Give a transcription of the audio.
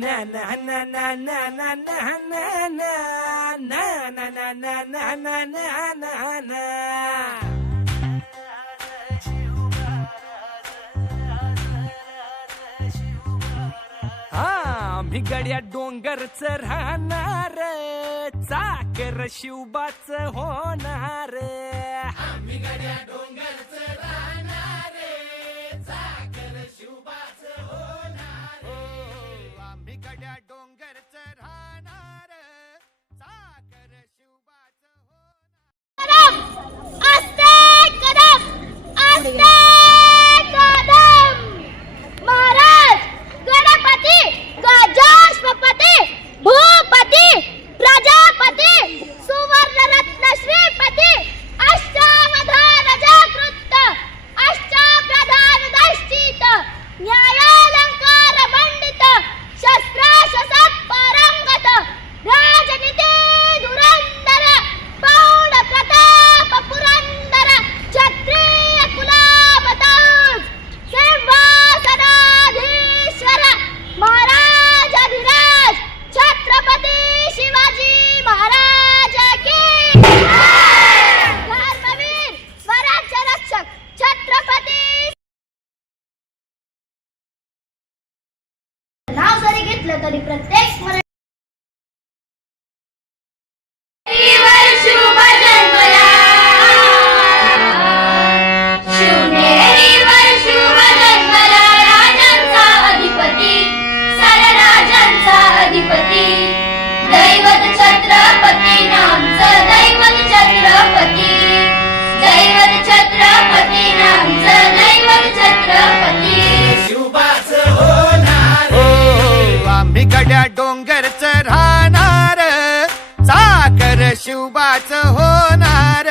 na na na na na na na na na na na na na na na na na. आम्ही गड्या डोंगरच राहणार, चाकर शिवबाच होणार. आम्ही गड्या डोंगरच राहणार, चाकर शिवबाच होणार. आम्ही गड्या डोंगरच राहणार, चाकर शिवबाच होणार. आस्ते कदम महाराज गणपती गजाष्टपती भूपती प्रजापती सुवर्णरत्न श्रीपती अष्टावधान जागृत अष्टप्रधान दर्शित न्यायालंकार मंडित शस्त्राशसात पारंगत राजनीती धुरंधर पौढ प्रताप पुरंदर क्षत्रिय कुलावताज सिंहासनाधीश्वर महाराजाधिराज छत्रपती शिवाजी महाराज की धर्मवीर स्वराज्य रक्षक छत्रपती. नाव जरी घेतलं तरी प्रत्येक स्मरण दैवत छत्रपती नामचं दैवत छत्रपती दैवत छत्रपती नामचं दैवत छत्रपती शिवबाच होणार. आम्ही गड्या डोंगरच राहणार, चाकर शिवबाच होणार.